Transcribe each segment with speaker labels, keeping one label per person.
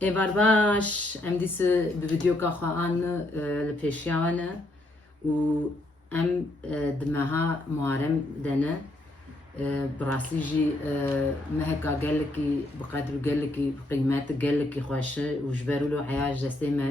Speaker 1: Evar baş, em dîse bi videoka xwe an e, li pêşiya we ne û em e, di meha Muharrem de ne e, bi rastî jî e, meheka gelekî bi qedr û gelekî bi qîmet gelekî xweş e û ji ber wilo heya ji destê me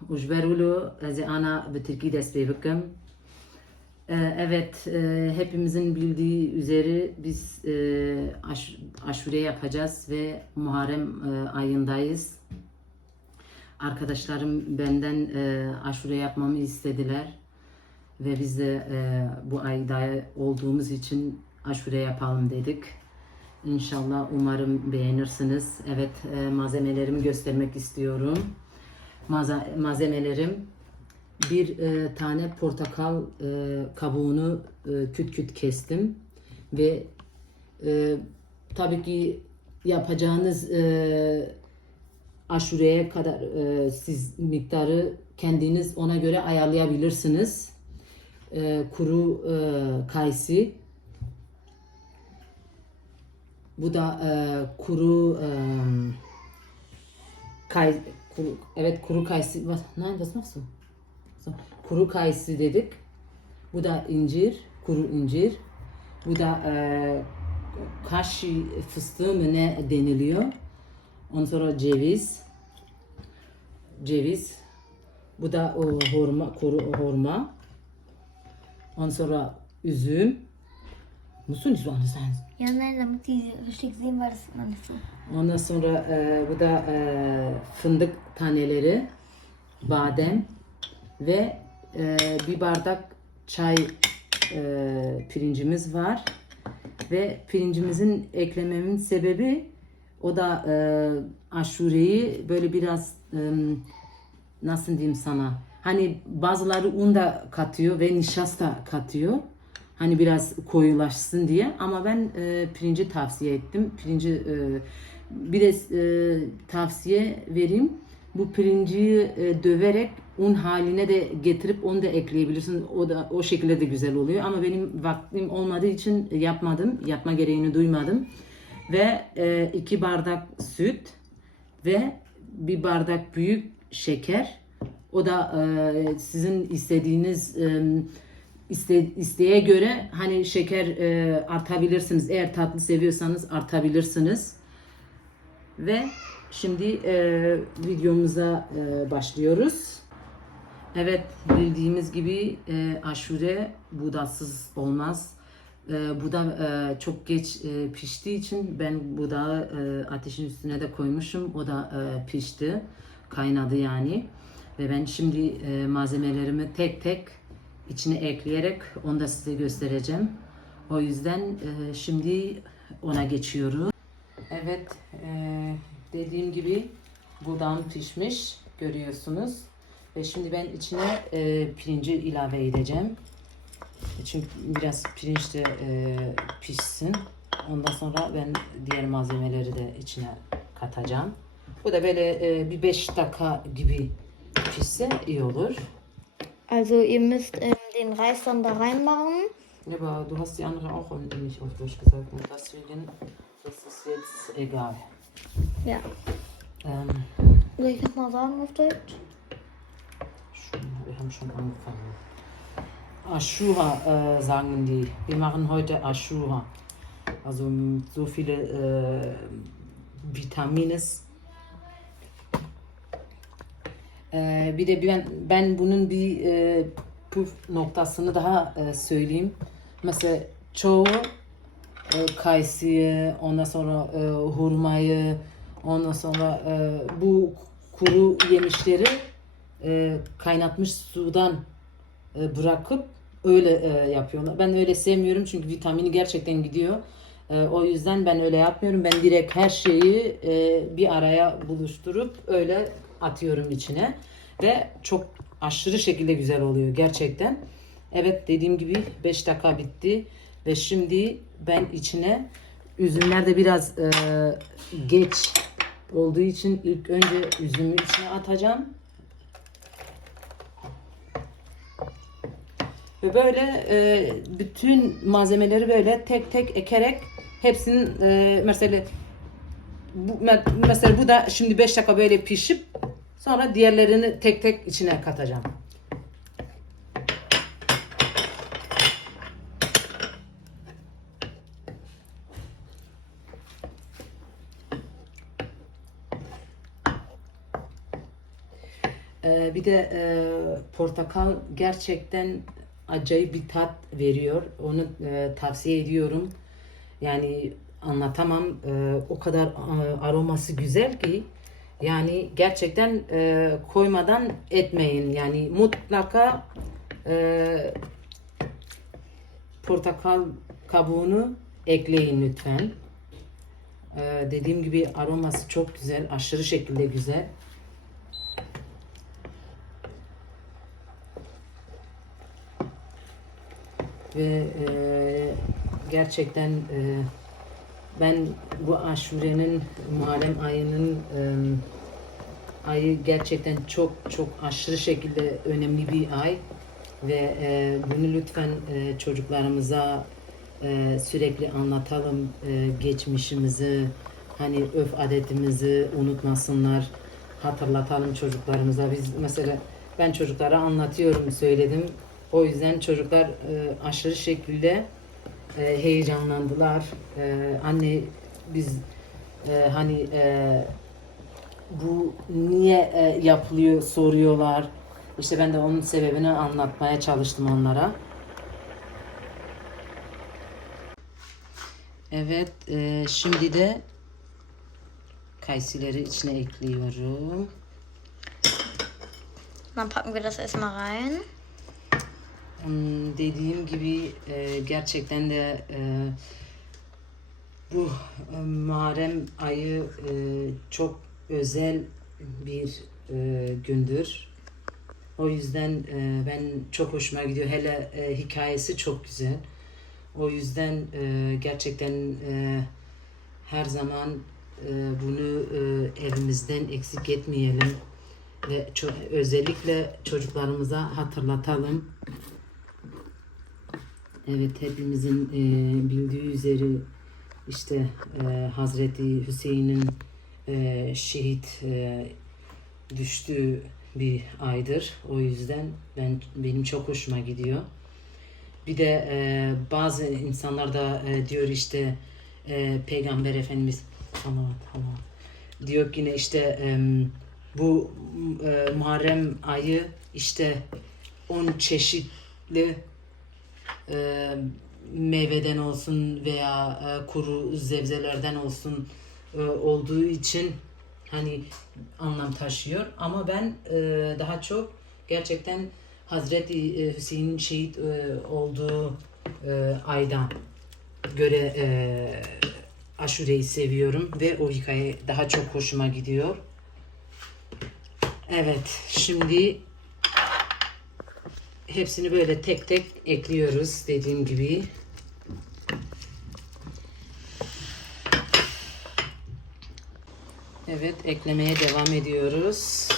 Speaker 1: ez dikin û gelekî çê dikin jî û min jî got ji ba e, çend hevalê me hebûn got çima te aşure çê nake got em dixwazin got tu ca- aşure çêk û em tê bidînin û ji ber wilo min got ji ba wana e, aşure çêkim û ez ê bi tirkî çêkim û ji ber wilo ez ê ana bi tirkî dest pê bikim Ee, Evet, hepimizin bildiği üzere biz aş- aşure yapacağız ve Muharrem ayındayız. Arkadaşlarım benden aşure yapmamı istediler ve biz de bu ayda olduğumuz için aşure yapalım dedik. İnşallah umarım beğenirsiniz. Evet, malzemelerimi göstermek istiyorum. Malzemelerim bir e, tane portakal e, kabuğunu e, küt küt kestim ve e, tabii ki yapacağınız e, aşureye kadar e, siz miktarı kendiniz ona göre ayarlayabilirsiniz. E, kuru e, kayısı. Bu da e, kuru e, kay, kuru, evet kuru kayısı. Du? So, Kuru kayısı dedik. Bu da incir, kuru incir. Bu da e, kaşi fıstığı mı ne deniliyor. Ondan sonra ceviz. Ceviz. Bu da o hurma, kuru hurma. Ondan sonra üzüm. Musun
Speaker 2: richtig sehen, weil das sieht man nicht so.
Speaker 1: Ondan sonra e, bu da e, fındık taneleri, badem ve e, bir bardak çay e, pirincimiz var. Ve pirincimizin eklememin sebebi o da e, aşureyi böyle biraz e, nasıl diyeyim sana hani bazıları un da katıyor ve nişasta katıyor. Hani biraz koyulaşsın diye ama ben e, pirinci tavsiye ettim. Pirinci e, bir de e, tavsiye vereyim. Bu pirinci e, döverek un haline de getirip onu da ekleyebilirsin. O da o şekilde de güzel oluyor. Ama benim vaktim olmadığı için yapmadım. Yapma gereğini duymadım. Ve e, iki bardak süt ve bir bardak büyük şeker. O da e, sizin istediğiniz e, iste, isteğe göre hani şeker e, artabilirsiniz. Eğer tatlı seviyorsanız artabilirsiniz. Ve şimdi e, videomuza e, başlıyoruz. Evet bildiğimiz gibi e, aşure buğdasız olmaz. E, bu da e, çok geç e, piştiği için ben buğdağı e, ateşin üstüne de koymuşum. O da e, pişti. Kaynadı yani. Ve ben şimdi e, malzemelerimi tek tek içine ekleyerek onu da size göstereceğim. O yüzden e, şimdi ona geçiyoruz. Evet, e, dediğim gibi buğdağım pişmiş görüyorsunuz. Ve şimdi ben içine e, pirinci ilave edeceğim. Çünkü biraz pirinç de e, pişsin. Ondan sonra ben diğer malzemeleri de içine katacağım. Bu da böyle e, bir 5 dakika gibi pişse iyi olur.
Speaker 2: Also ihr müsst ähm, den Reis dann da reinmachen.
Speaker 1: Ja, aber du hast die andere auch nicht auf Deutsch gesagt. Und deswegen das ist jetzt egal.
Speaker 2: Ja.
Speaker 1: Ähm,
Speaker 2: Soll ich das mal sagen auf Deutsch?
Speaker 1: schon, wir haben schon angefangen. Ashura äh, sagen die. Wir machen heute Ashura. Also so viele äh, Vitamines. Ee, bir de ben, ben bunun bir e, püf noktasını daha e, söyleyeyim. Mesela çoğu e, kayısıyı, ondan sonra e, hurmayı, ondan sonra e, bu kuru yemişleri e, kaynatmış sudan e, bırakıp öyle e, yapıyorlar. Ben öyle sevmiyorum çünkü vitamini gerçekten gidiyor. E, o yüzden ben öyle yapmıyorum. Ben direkt her şeyi e, bir araya buluşturup öyle atıyorum içine ve çok aşırı şekilde güzel oluyor gerçekten. Evet dediğim gibi 5 dakika bitti ve şimdi ben içine üzümler de biraz e, geç olduğu için ilk önce üzümü içine atacağım. Ve böyle e, bütün malzemeleri böyle tek tek ekerek hepsinin e, mesela bu, me- mesela bu da şimdi 5 dakika böyle pişip sonra diğerlerini tek tek içine katacağım. Ee, bir de e, portakal gerçekten acayip bir tat veriyor. Onu e, tavsiye ediyorum. Yani anlatamam. E, o kadar e, aroması güzel ki yani gerçekten e, koymadan etmeyin. Yani mutlaka e, portakal kabuğunu ekleyin lütfen. E, dediğim gibi aroması çok güzel. Aşırı şekilde güzel. ve e, gerçekten e, ben bu aşurenin Muharrem ayının e, ayı gerçekten çok çok aşırı şekilde önemli bir ay. Ve e, bunu lütfen e, çocuklarımıza e, sürekli anlatalım e, geçmişimizi hani öf adetimizi unutmasınlar hatırlatalım çocuklarımıza. Biz mesela ben çocuklara anlatıyorum söyledim. O yüzden çocuklar e, aşırı şekilde e, heyecanlandılar E, anne biz e, hani e, bu niye e, yapılıyor soruyorlar. İşte ben de onun sebebini anlatmaya çalıştım onlara. Evet, e, şimdi de kaysileri içine ekliyorum.
Speaker 2: Dann packen wir das erstmal rein.
Speaker 1: Dediğim gibi e, gerçekten de e, bu e, Muharrem ayı e, çok özel bir e, gündür. O yüzden e, ben çok hoşuma gidiyor. Hele e, hikayesi çok güzel. O yüzden e, gerçekten e, her zaman e, bunu e, evimizden eksik etmeyelim ve ço- özellikle çocuklarımıza hatırlatalım. Evet hepimizin e, bildiği üzere işte e, Hazreti Hüseyin'in e, şehit e, düştüğü bir aydır. O yüzden ben benim çok hoşuma gidiyor. Bir de e, bazı insanlar da e, diyor işte e, Peygamber Efendimiz tamam tamam diyor yine işte e, bu e, Muharrem ayı işte on çeşitli e, meyveden olsun veya e, kuru zebzelerden olsun e, olduğu için hani anlam taşıyor. Ama ben e, daha çok gerçekten Hazreti e, Hüseyin'in şehit e, olduğu e, aydan göre e, aşureyi seviyorum ve o hikaye daha çok hoşuma gidiyor. Evet, şimdi hepsini böyle tek tek ekliyoruz dediğim gibi. Evet, eklemeye devam ediyoruz.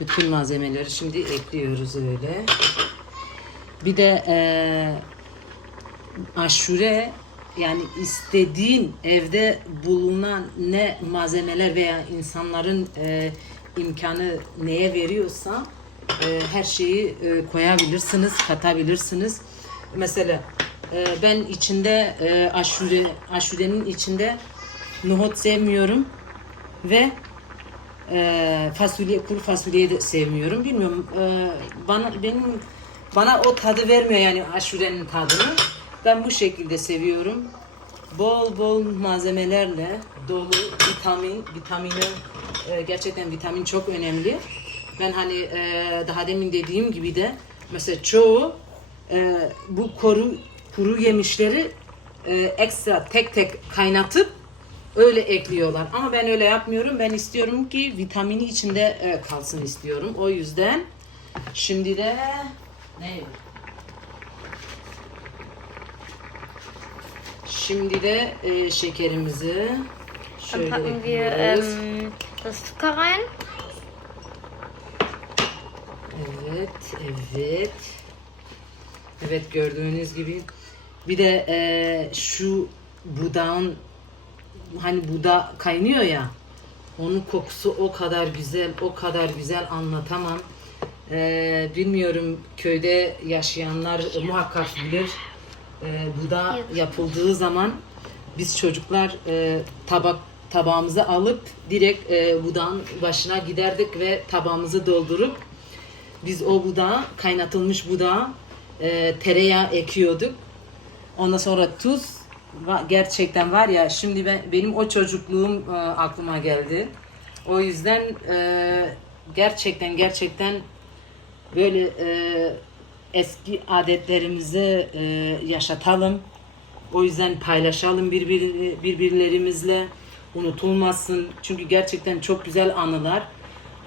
Speaker 1: Bütün malzemeleri şimdi ekliyoruz öyle. Bir de eee aşure yani istediğin evde bulunan ne malzemeler veya insanların e, imkanı neye veriyorsa e, her şeyi e, koyabilirsiniz, katabilirsiniz. Mesela e, ben içinde e, aşure aşurenin içinde nohut sevmiyorum ve e, fasulye kuru fasulyeyi de sevmiyorum. Bilmiyorum e, bana benim bana o tadı vermiyor yani aşurenin tadını. Ben bu şekilde seviyorum. Bol bol malzemelerle dolu vitamin, vitamini e, gerçekten vitamin çok önemli. Ben hani e, daha demin dediğim gibi de Mesela çoğu e, bu koru kuru yemişleri e, ekstra tek tek kaynatıp öyle ekliyorlar. Ama ben öyle yapmıyorum. Ben istiyorum ki vitamini içinde e, kalsın istiyorum. O yüzden şimdi de ne? Şimdi de e, şekerimizi
Speaker 2: Dann
Speaker 1: şöyle
Speaker 2: packen wir ähm, das Zucker rein.
Speaker 1: Evet, evet. Evet gördüğünüz gibi. Bir de eee, şu budağın hani buda kaynıyor ya. Onun kokusu o kadar güzel, o kadar güzel anlatamam. Eee, bilmiyorum köyde yaşayanlar muhakkak bilir. Eee buda yapıldığı zaman biz çocuklar eee, tabak tabağımızı alıp direkt eee budağın başına giderdik ve tabağımızı doldurup biz o budağı, kaynatılmış budağı e, tereyağı ekiyorduk. Ondan sonra tuz gerçekten var ya şimdi ben benim o çocukluğum e, aklıma geldi. O yüzden e, gerçekten gerçekten böyle e, eski adetlerimizi e, yaşatalım. O yüzden paylaşalım birbir, birbirlerimizle. Unutulmasın. Çünkü gerçekten çok güzel anılar.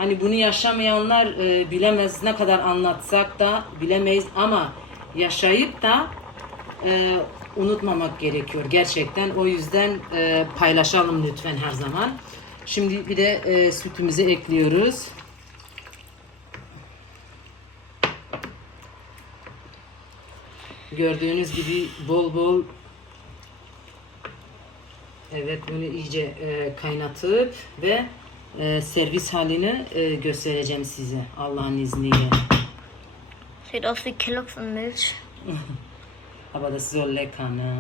Speaker 1: Hani bunu yaşamayanlar e, bilemez. Ne kadar anlatsak da bilemeyiz ama yaşayıp da e, unutmamak gerekiyor gerçekten. O yüzden e, paylaşalım lütfen her zaman. Şimdi bir de e, sütümüzü ekliyoruz. Gördüğünüz gibi bol bol Evet bunu iyice e, kaynatıp ve e, servis halini e, göstereceğim size Allah'ın izniyle.
Speaker 2: Sieht aus wie Kellogg's und Milch.
Speaker 1: Aber das soll lecker ne?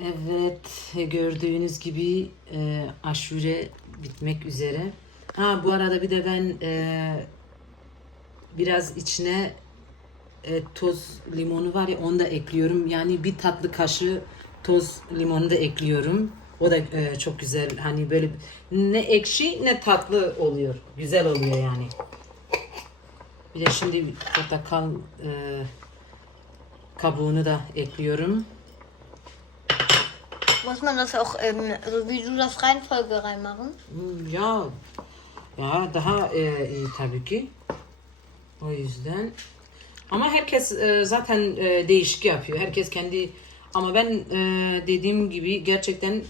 Speaker 1: Evet gördüğünüz gibi e, aşure bitmek üzere. Ha bu arada bir de ben e, biraz içine e, toz limonu var ya onu da ekliyorum. Yani bir tatlı kaşığı toz limonu da ekliyorum. O da e, çok güzel. Hani böyle ne ekşi ne tatlı oluyor. Güzel oluyor yani. Bir de şimdi portakal e, kabuğunu da ekliyorum.
Speaker 2: Muss man das auch, ähm, so wie du das Reihenfolge reinmachen?
Speaker 1: Hmm, Ya ya daha e, iyi tabii ki. O yüzden ama herkes e, zaten e, değişik yapıyor. Herkes kendi ama ben e, dediğim gibi gerçekten e,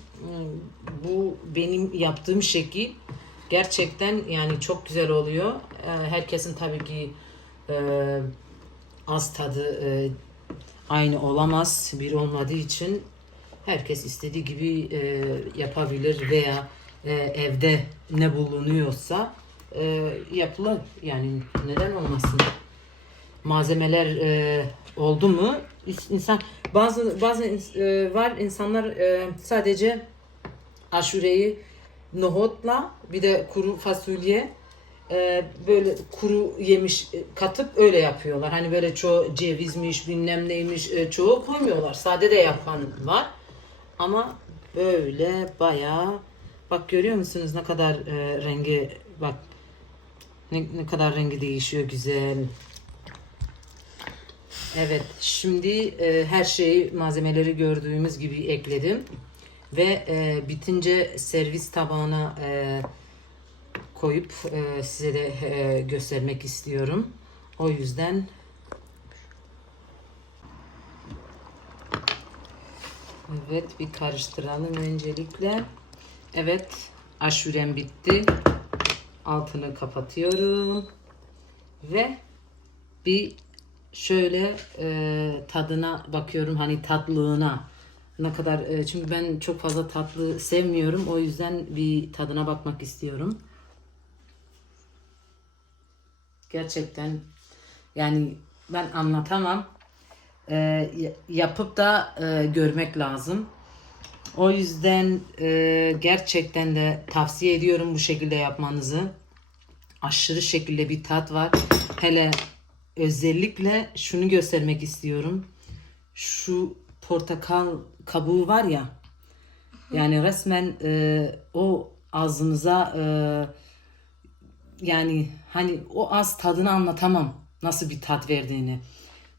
Speaker 1: bu benim yaptığım şekil gerçekten yani çok güzel oluyor. E, herkesin tabii ki e, az tadı e, aynı olamaz. Bir olmadığı için herkes istediği gibi e, yapabilir veya e, evde ne bulunuyorsa e, yapılır. Yani neden olmasın? Malzemeler e, oldu mu insan bazı bazı e, var insanlar e, sadece aşureyi nohutla bir de kuru fasulye e, böyle kuru yemiş e, katıp öyle yapıyorlar. Hani böyle çoğu cevizmiş bilmem neymiş e, çoğu koymuyorlar. Sade de yapan var. Ama böyle bayağı bak görüyor musunuz ne kadar e, rengi bak ne, ne kadar rengi değişiyor güzel. Evet şimdi e, her şeyi malzemeleri gördüğümüz gibi ekledim ve e, bitince servis tabağına e, koyup e, size de e, göstermek istiyorum. O yüzden Evet bir karıştıralım öncelikle. Evet aşurem bitti. Altını kapatıyorum. Ve bir şöyle e, tadına bakıyorum hani tatlılığına ne kadar e, çünkü ben çok fazla tatlı sevmiyorum o yüzden bir tadına bakmak istiyorum. Gerçekten yani ben anlatamam. E, ya- yapıp da e, görmek lazım. O yüzden e, gerçekten de tavsiye ediyorum bu şekilde yapmanızı. Aşırı şekilde bir tat var. Hele özellikle şunu göstermek istiyorum. Şu portakal kabuğu var ya. Yani resmen e, o ağzınıza e, yani hani o az tadını anlatamam nasıl bir tat verdiğini.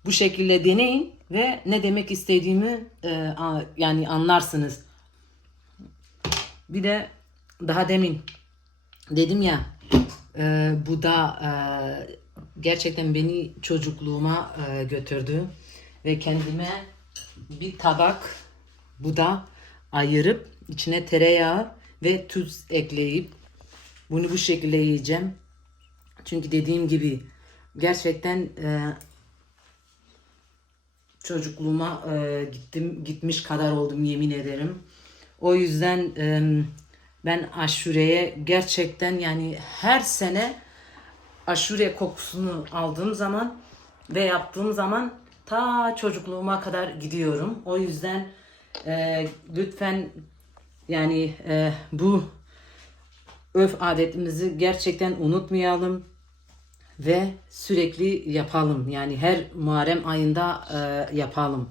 Speaker 1: Bu şekilde deneyin ve ne demek istediğimi e, a- yani anlarsınız. Bir de daha demin dedim ya e, bu da e, gerçekten beni çocukluğuma e, götürdü ve kendime bir tabak bu da ayırıp içine tereyağı ve tuz ekleyip bunu bu şekilde yiyeceğim. Çünkü dediğim gibi gerçekten e, çocukluğuma e, gittim gitmiş kadar oldum yemin ederim. O yüzden e, ben aşureye gerçekten yani her sene aşure kokusunu aldığım zaman ve yaptığım zaman ta çocukluğuma kadar gidiyorum. O yüzden e, lütfen yani e, bu öf adetimizi gerçekten unutmayalım ve sürekli yapalım. Yani her Muharrem ayında e, yapalım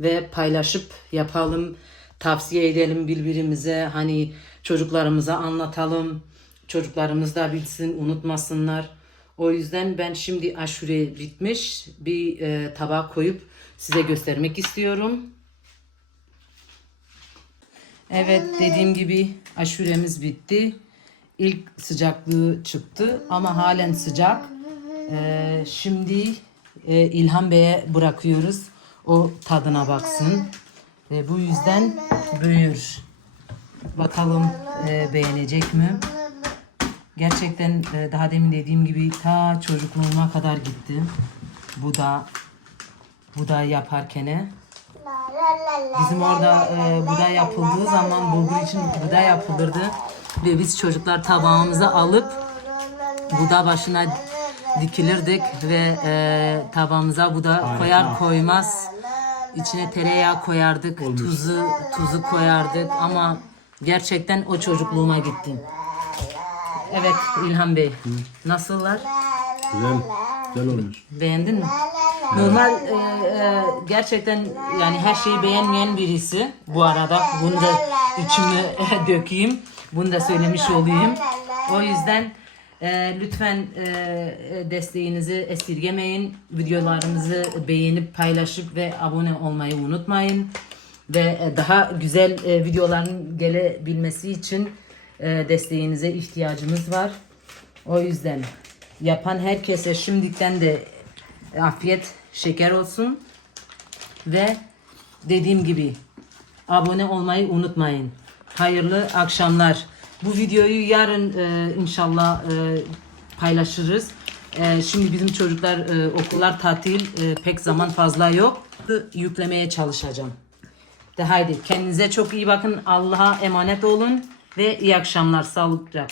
Speaker 1: ve paylaşıp yapalım, tavsiye edelim birbirimize. Hani çocuklarımıza anlatalım, çocuklarımız da bilsin, unutmasınlar. O yüzden ben şimdi aşure bitmiş bir e, tabağa koyup size göstermek istiyorum. Evet dediğim gibi aşuremiz bitti. İlk sıcaklığı çıktı ama halen sıcak. Ee, şimdi e, İlhan Bey'e bırakıyoruz. O tadına baksın. Ve bu yüzden buyur. Bakalım e, beğenecek mi? Gerçekten e, daha demin dediğim gibi ta çocukluğuma kadar gitti. Bu da bu da yaparken. Bizim orada e, buğday yapıldığı zaman bulgur için buğday yapılırdı. Ve biz çocuklar tabağımıza alıp buğday başına dikilirdik ve e, tabağımıza buğday koyar koymaz içine tereyağı koyardık, tuzu tuzu koyardık ama gerçekten o çocukluğuma gitti. Evet İlhan Bey, nasıllar?
Speaker 3: Güzel. Güzel olmuş.
Speaker 1: Beğendin mi? Normal e, e, gerçekten yani her şeyi beğenmeyen birisi bu arada bunu da içime dökeyim. Bunu da söylemiş olayım. O yüzden e, lütfen e, e, desteğinizi esirgemeyin. Videolarımızı beğenip paylaşıp ve abone olmayı unutmayın. Ve e, daha güzel e, videoların gelebilmesi için e, desteğinize ihtiyacımız var. O yüzden yapan herkese şimdiden de afiyet şeker olsun. Ve dediğim gibi abone olmayı unutmayın. Hayırlı akşamlar. Bu videoyu yarın e, inşallah e, paylaşırız. E, şimdi bizim çocuklar e, okullar tatil e, pek zaman fazla yok. Yüklemeye çalışacağım. De haydi kendinize çok iyi bakın. Allah'a emanet olun ve iyi akşamlar. Sağlıkla.